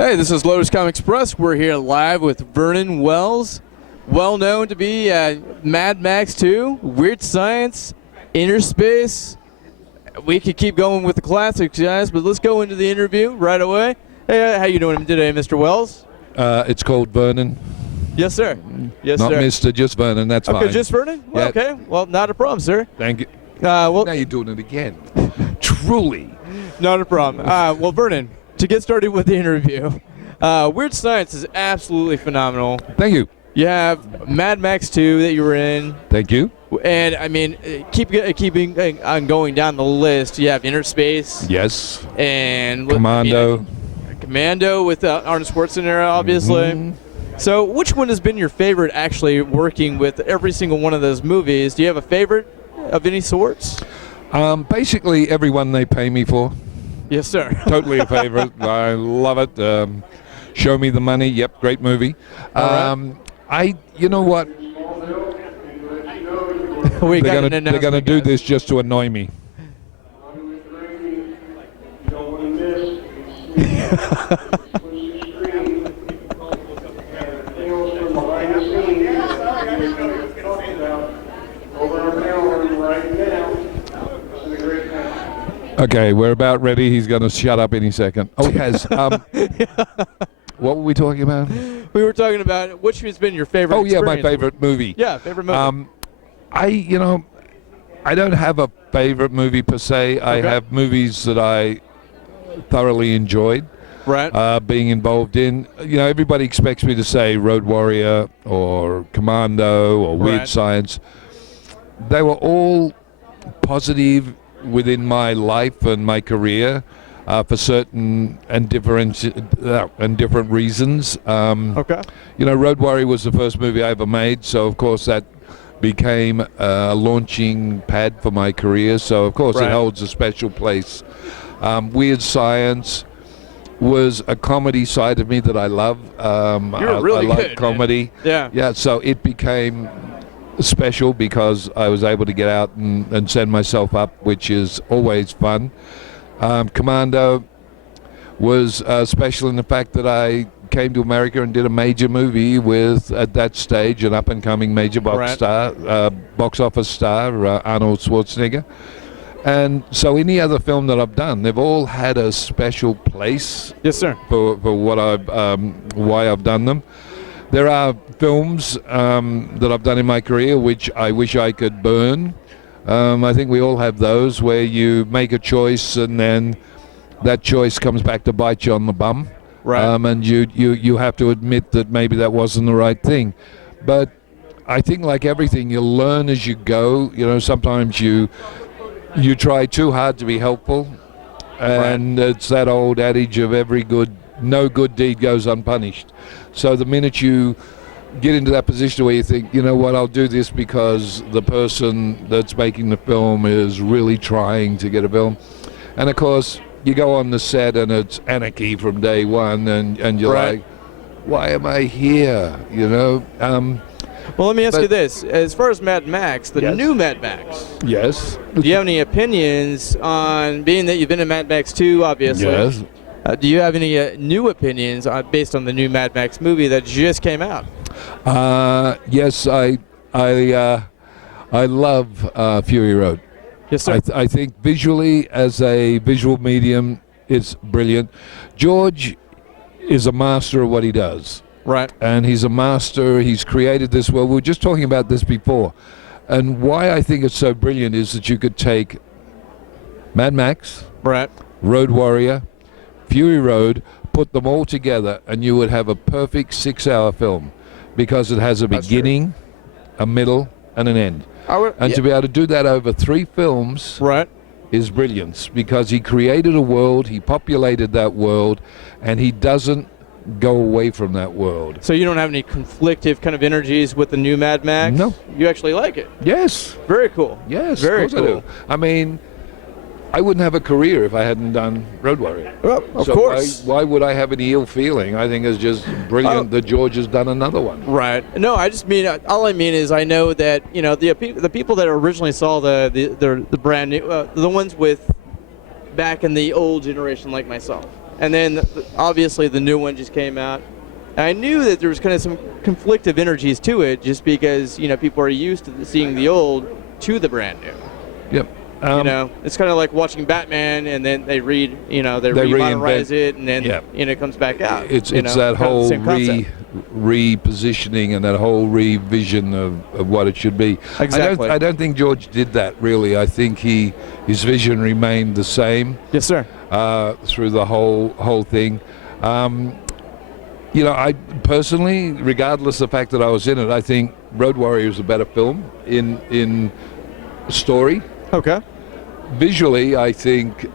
Hey, this is Lotus Comics Press. We're here live with Vernon Wells, well known to be Mad Max 2, Weird Science, Inner Space. We could keep going with the classics, guys, but let's go into the interview right away. Hey, how you doing today, Mr. Wells? It's called Vernon. Yes, sir. Yes, Not sir. Mr., just Vernon, that's okay, fine. just Vernon? Well, Yeah. okay, well, not a problem, sir. Thank you. Well, Now you're doing it again. Truly. not a problem. Well, Vernon, to get started with the interview, Weird Science is absolutely phenomenal. Thank you. You have Mad Max 2 that you were in. Thank you. And, I mean, keeping on going down the list, you have Inner Space. Yes. And Commando. Commando with Arnold Schwarzenegger, obviously. Mhm. So which one has been your favorite actually working with every single one of those movies? Do you have a favorite of any sorts? Basically, everyone they pay me for. Yes, sir. Totally a favorite. I love it. Show Me the Money. Yep, great movie. You know what? They're gonna do this just to annoy me. Okay, we're about ready. He's going to shut up any second. Oh, he has. What were we talking about? We were talking about which has been your favorite. Oh, yeah, my experience. favorite movie. Yeah, favorite movie. I don't have a favorite movie per se. I have movies that I thoroughly enjoyed. Right. Being involved in. You know, everybody expects me to say Road Warrior or Commando or Weird Science. They were all positive within my life and my career for certain and different reasons. Okay. You know, Road Warrior was the first movie I ever made, so of course that became a launching pad for my career. So of course it holds a special place. Weird Science was a comedy side of me that I love. You're really I like good, comedy. Man. Yeah. So it became special because I was able to get out and send myself up, which is always fun. Commando was special in the fact that I came to America and did a major movie with, at that stage, an up-and-coming major box office star, Arnold Schwarzenegger. And so any other film that I've done, they've all had a special place. Yes, sir. For what why I've done them. There are films that I've done in my career which I wish I could burn. I think we all have those where you make a choice and then that choice comes back to bite you on the bum. Right. And you have to admit that maybe that wasn't the right thing. But I think like everything, you learn as you go. You know, sometimes you try too hard to be helpful. And it's that old adage of no good deed goes unpunished. So the minute you get into that position where you think, you know what, I'll do this because the person that's making the film is really trying to get a film. And of course, you go on the set and it's anarchy from day one and you're like, why am I here? You know? Well, let me ask you this. As far as Mad Max, the new Mad Max. Yes. Do you have any opinions on, being that you've been in Mad Max 2, obviously? Yes. Do you have any new opinions based on the new Mad Max movie that just came out? Yes, I love Fury Road. Yes, sir. I think visually, as a visual medium, it's brilliant. George is a master of what he does. Right. And he's a master. He's created this world. We were just talking about this before. And why I think it's so brilliant is that you could take Mad Max, Road Warrior, Fury Road, put them all together, and you would have a perfect 6-hour film because it has a beginning, a middle, and an end. To be able to do that over 3 films is brilliance because he created a world, he populated that world, and he doesn't go away from that world. So you don't have any conflictive kind of energies with the new Mad Max? No. You actually like it? Yes. Very cool. Yes, very of course cool. I do. I mean, I wouldn't have a career if I hadn't done Road Warrior. Well, of course. Why would I have any ill feeling? I think it's just brilliant that George has done another one. Right. No, I just mean, all I mean is I know that, you know, the people that originally saw the brand new, the ones with back in the old generation like myself, And then obviously the new one just came out. And I knew that there was kind of some conflictive energies to it, just because people are used to seeing the old to the brand new. Yep. It's kind of like watching Batman, and then they re-modernize it, and then it comes back out. It's that whole repositioning and that whole revision of what it should be. Exactly. I don't think George did that really. I think his vision remained the same. Yes, sir. Through the whole thing. I personally, regardless of the fact that I was in it, I think Road Warrior is a better film in story. Okay. Visually, I think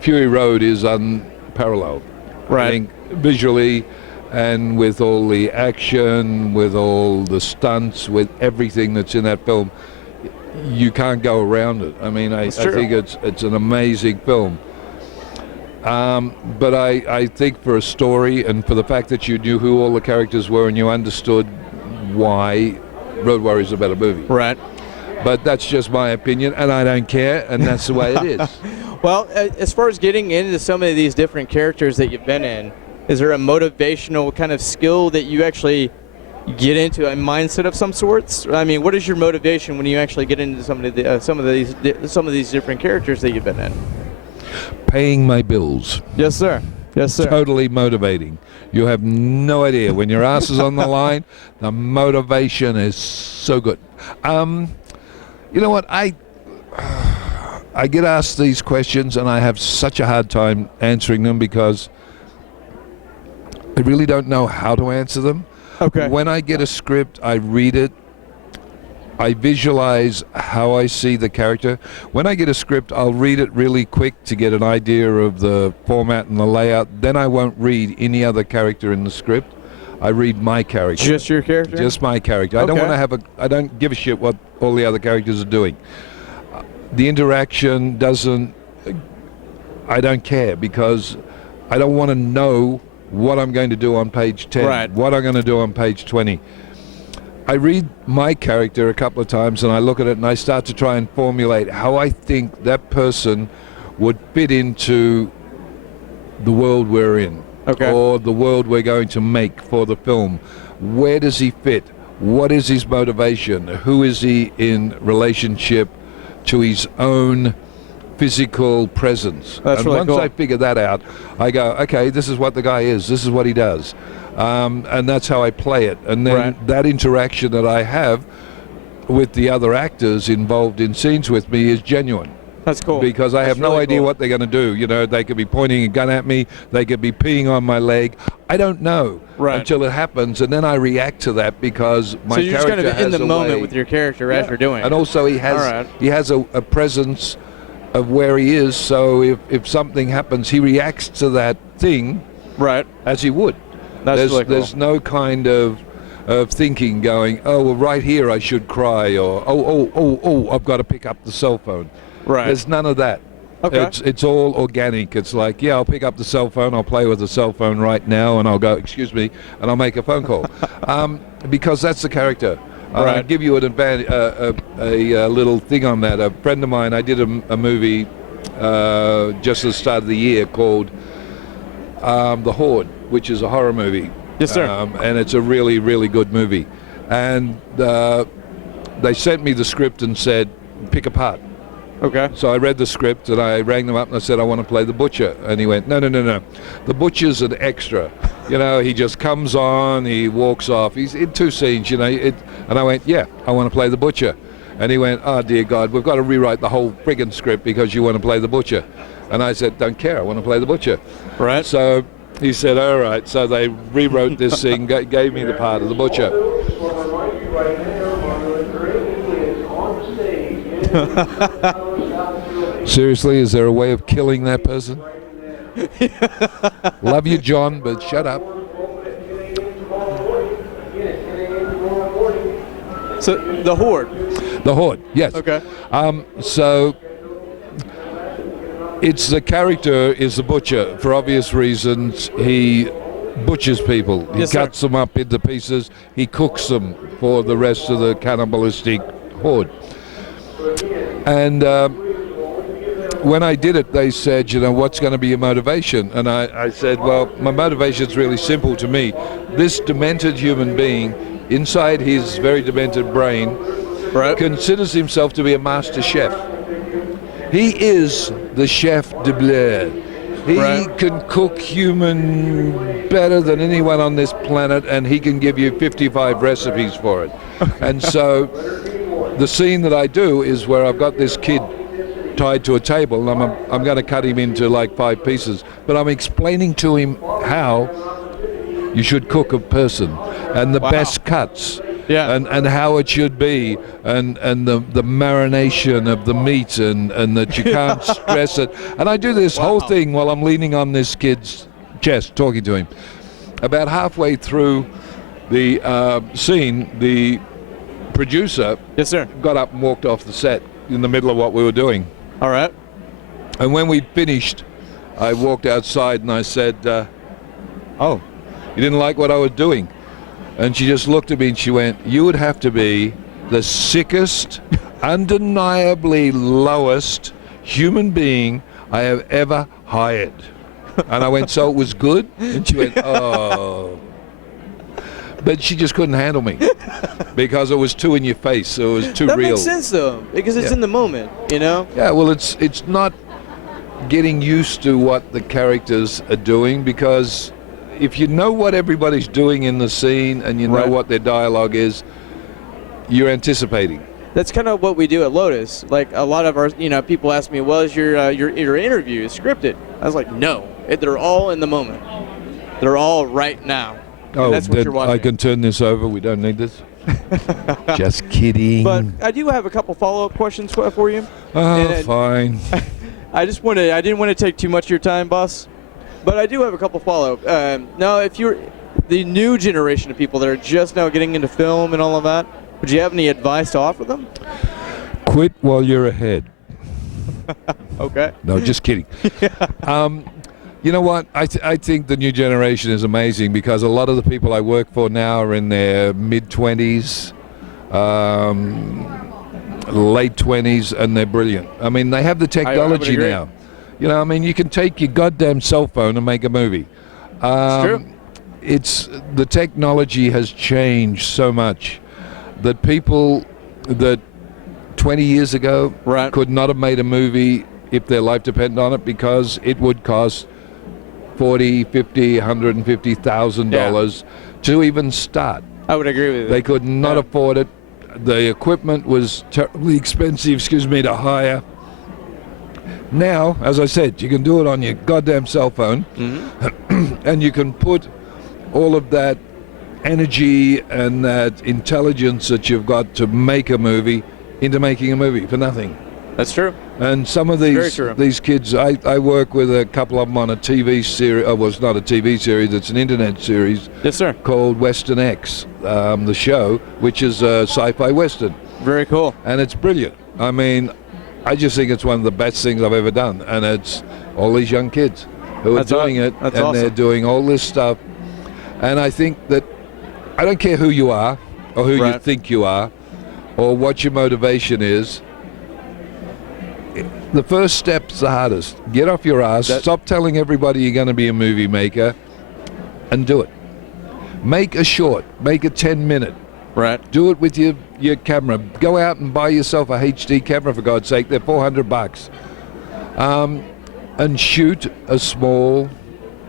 Fury Road is unparalleled. Right. I think visually, and with all the action, with all the stunts, with everything that's in that film, you can't go around it. I mean, I think it's an amazing film. But I think for a story, and for the fact that you knew who all the characters were and you understood why, Road Warrior is a better movie. Right. But that's just my opinion, and I don't care, and that's the way it is. Well, as far as getting into some of these different characters that you've been in, is there a motivational kind of skill that you actually get into, a mindset of some sorts? I mean, what is your motivation when you actually get into some of these different characters that you've been in? Paying my bills. Yes, sir. Yes, sir. Totally motivating. You have no idea. When your ass is on the line, the motivation is so good. You know what? I get asked these questions, and I have such a hard time answering them because I really don't know how to answer them. Okay. When I get a script, I read it. I visualize how I see the character. When I get a script, I'll read it really quick to get an idea of the format and the layout. Then I won't read any other character in the script. I read my character. Just your character? Just my character. Okay. I don't want to have I don't give a shit what all the other characters are doing. The interaction I don't care, because I don't want to know what I'm going to do on page 10, right, what I'm going to do on page 20. I read my character a couple of times, and I look at it and I start to try and formulate how I think that person would fit into the world we're in, or the world we're going to make for the film. Where does he fit? What is his motivation? Who is he in relationship to his own physical presence? That's and really once cool. I figure that out, I go, okay, this is what the guy is. This is what he does. And that's how I play it. And then that interaction that I have with the other actors involved in scenes with me is genuine. That's cool. Because I have no really idea cool. what they're going to do. You know, they could be pointing a gun at me. They could be peeing on my leg. I don't know until it happens, and then I react to that because my character has a way. So you're just kind of in the moment with your character as you're doing it. And also he has a presence of where he is. So if something happens, he reacts to that thing as he would. That's really cool. There's no kind of thinking going, oh, well, right here I should cry, or oh, I've got to pick up the cell phone. Right. There's none of that. Okay. It's all organic. It's like, yeah, I'll pick up the cell phone, I'll play with the cell phone right now, and I'll go, excuse me, and I'll make a phone call. Because that's the character. I'll give you an a little thing on that. A friend of mine, I did a movie just at the start of the year called The Horde, which is a horror movie. Yes, sir. And it's a really, really good movie. And they sent me the script and said, pick a part. Okay. So I read the script and I rang them up and I said, I want to play the butcher. And he went, no. The butcher's an extra. You know, he just comes on, he walks off. He's in 2 scenes, you know. And I went, yeah, I want to play the butcher. And he went, oh, dear God, we've got to rewrite the whole friggin' script because you want to play the butcher. And I said, don't care, I want to play the butcher. Right. So he said, all right. So they rewrote this thing, gave me the part of the butcher. Seriously, is there a way of killing that person? Love you, John, but shut up. So the Horde. The Horde, yes. Okay. So it's the character is the butcher. For obvious reasons, he butchers people. He cuts them up into pieces. He cooks them for the rest of the cannibalistic horde. And when I did it, they said, you know, what's going to be your motivation? And I said, well, my motivation is really simple to me. This demented human being, inside his very demented brain, considers himself to be a master chef. He is the chef de Blair. He can cook human better than anyone on this planet, and he can give you 55 recipes for it. And so the scene that I do is where I've got this kid tied to a table, and I'm going to cut him into like 5 pieces, but I'm explaining to him how you should cook a person and the best cuts. And how it should be, and the marination of the meat, and that you can't stress it. And I do this whole thing while I'm leaning on this kid's chest, talking to him. About halfway through the scene, the producer got up and walked off the set in the middle of what we were doing. All right. And when we finished, I walked outside and I said, oh, you didn't like what I was doing? And she just looked at me and she went, you would have to be the sickest, undeniably lowest human being I have ever hired. And I went, so it was good? And she went, oh. But she just couldn't handle me because it was too in your face. It was too real. That makes sense, though, because it's in the moment, you know? Yeah, well, it's not getting used to what the characters are doing, because if you know what everybody's doing in the scene and you know what their dialogue is, you're anticipating. That's kind of what we do at Lotus. Like, a lot of our, people ask me, well, is your interview scripted? I was like, no, they're all in the moment. They're all right now. Oh, that's what you're watching. I can turn this over. We don't need this. Just kidding. But I do have a couple follow-up questions for you. Oh, fine. I didn't want to take too much of your time, boss. But I do have a couple follow-up. Now, if you're the new generation of people that are just now getting into film and all of that, would you have any advice to offer them? Quit while you're ahead. Okay. No, just kidding. You know what? I think the new generation is amazing, because a lot of the people I work for now are in their mid-20s, late 20s, and they're brilliant. I mean, they have the technology now. You know, I mean, you can take your goddamn cell phone and make a movie. It's true. The technology has changed so much that people that 20 years ago could not have made a movie if their life depended on it, because it would cost $40, $50, $150,000 to even start. I would agree with you. They could not afford it. The equipment was terribly expensive, to hire. Now, as I said, you can do it on your goddamn cell phone, and you can put all of that energy and that intelligence that you've got to make a movie into making a movie for nothing. That's true. And some of these kids, I work with a couple of them on a TV series. Oh, well, it's not a TV series, it's an internet series. Yes, sir. Called Western X, the show, which is a sci-fi western. Very cool. And it's brilliant. I mean, I just think it's one of the best things I've ever done. And it's all these young kids who are doing it, and awesome. They're doing all this stuff. And I think that I don't care who you are or who you think you are or what your motivation is. The first step's the hardest. Get off your ass, stop telling everybody you're going to be a movie maker, and do it. Make a short, make a 10-minute. Do it with your camera. Go out and buy yourself a HD camera, for God's sake. They're $400. And shoot a small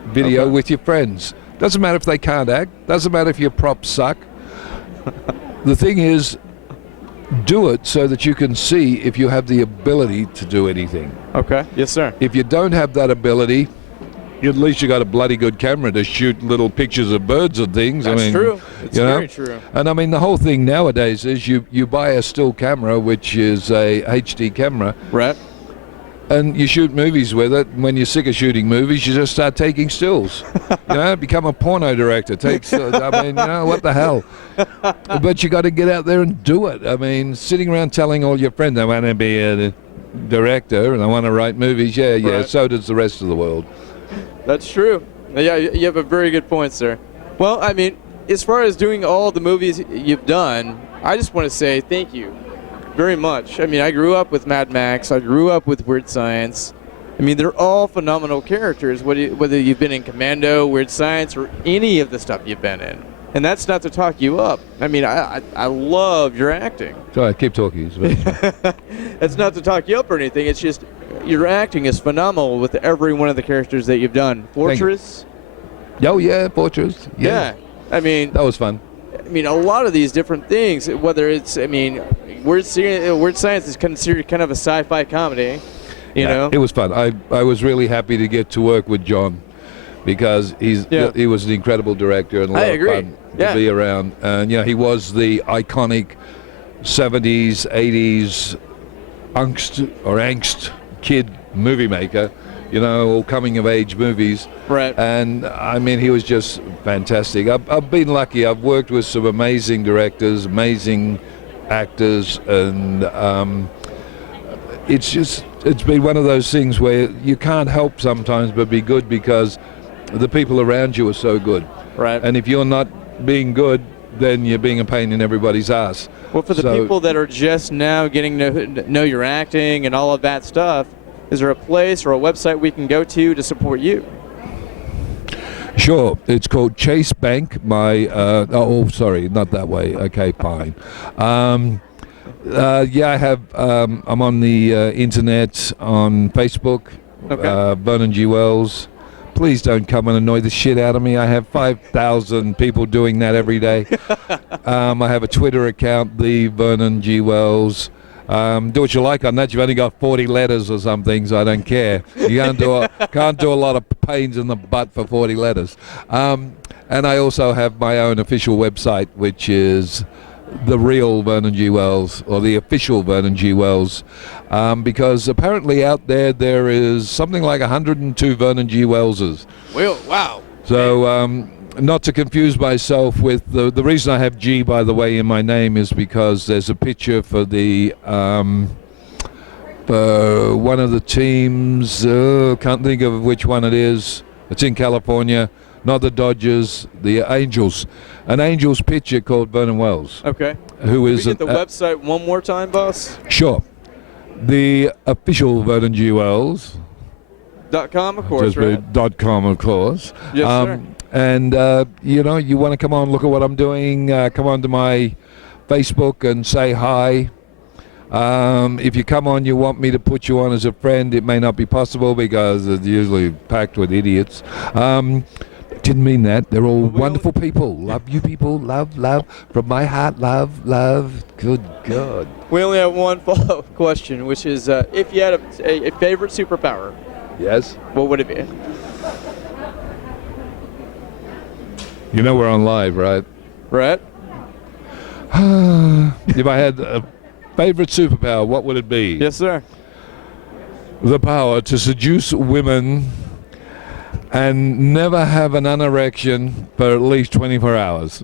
video with your friends. Doesn't matter if they can't act. Doesn't matter if your props suck. The thing is, do it so that you can see if you have the ability to do anything. Okay. Yes, sir. If you don't have that ability, at least you got a bloody good camera to shoot little pictures of birds and things. That's true. It's very true. And I mean, the whole thing nowadays is you buy a still camera, which is a HD camera. And you shoot movies with it. When you're sick of shooting movies, you just start taking stills. Become a porno director. I mean, what the hell? But you got to get out there and do it. I mean, sitting around telling all your friends, I want to be a director and I want to write movies. Yeah, so does the rest of the world. That's true. Yeah, you have a very good point, sir. Well, I mean, as far as doing all the movies you've done, I just want to say thank you. very much. I mean, I grew up with Mad Max. I grew up with Weird Science. I mean, they're all phenomenal characters, whether you've been in Commando, Weird Science, or any of the stuff you've been in. And that's not to talk you up. I mean, I love your acting. Sorry, keep talking. It's not to talk you up or anything. It's just your acting is phenomenal with every one of the characters that you've done. Fortress. Oh, yeah, Fortress. Yeah. I mean, that was fun. I mean, a lot of these different things, whether it's, I mean, Weird Science is considered kind of a sci-fi comedy, you know? It was fun. I was really happy to get to work with John because he was an incredible director and a lot of fun to be around. And, you know, he was the iconic 70s, 80s angst kid movie maker, you know, all coming-of-age movies. Right. And, I mean, he was just fantastic. I've been lucky. I've worked with some amazing directors, amazing actors, and it's been one of those things where you can't help sometimes but be good because the people around you are so good. Right. And if you're not being good, then you're being a pain in everybody's ass. Well, for the people that are just now getting to know your acting and all of that stuff, is there a place or a website we can go to support you? Sure. It's called Chase Bank. Sorry, not that way. Okay, fine. I have. I'm on the internet, on Facebook. Okay. Vernon G. Wells. Please don't come and annoy the shit out of me. I have 5,000 people doing that every day. I have a Twitter account, the Vernon G. Wells. Do what you like on that. You've only got 40 letters or something, so I don't care. You can't do a lot of pains in the butt for 40 letters. And I also have my own official website, which is the real Vernon G. Wells, or the official Vernon G. Wells, because apparently out there is something like 102 Vernon G. Wellses. Well, wow. So not to confuse myself with the reason I have G, by the way, in my name is because there's a picture for the for one of the teams. Can't think of which one it is. It's in California. Not the Dodgers, the Angels. An Angels pitcher called Vernon Wells. Okay. Who is Can we get the website one more time, boss? Sure. The official Vernon G. Wells. .com, of course, right? .com, of course. Yes, sir. And, you know, you want to come on, look at what I'm doing, come on to my Facebook and say hi. If you come on, you want me to put you on as a friend, it may not be possible because it's usually packed with idiots. Didn't mean that. They're all wonderful people. Love you people. Love, love. From my heart, love, love. Good God. We only have one follow-up question, which is if you had a favorite superpower, yes, what would it be? You know we're on live, right? Right. If I had a favorite superpower, what would it be? Yes, sir. The power to seduce women and never have an unerection for at least 24 hours.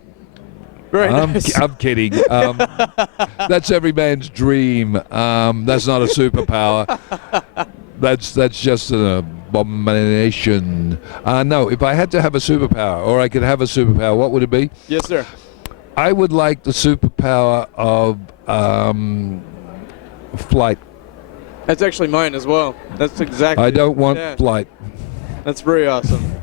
Very nice. I'm kidding. That's every man's dream. That's not a superpower. That's just an abomination. No, if I had to have a superpower, or I could have a superpower, what would it be? Yes, sir. I would like the superpower of flight. That's actually mine as well. That's exactly. I don't want flight. That's very awesome.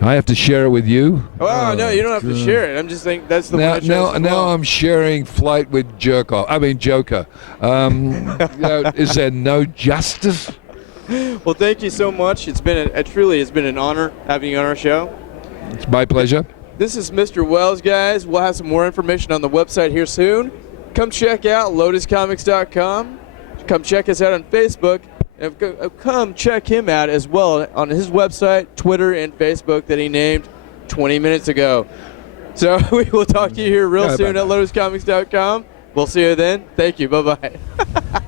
I have to share it with you. Oh, no, you don't have to share it. I'm just thinking that's the one. Now I'm sharing flight with Joker. Is there no justice? Well, thank you so much. It's been truly an honor having you on our show. It's my pleasure. This is Mr. Wells, guys. We'll have some more information on the website here soon. Come check out lotuscomics.com. Come check us out on Facebook. And come check him out as well on his website, Twitter, and Facebook that he named 20 minutes ago. So we will talk to you here real soon at lotuscomics.com. We'll see you then. Thank you. Bye-bye.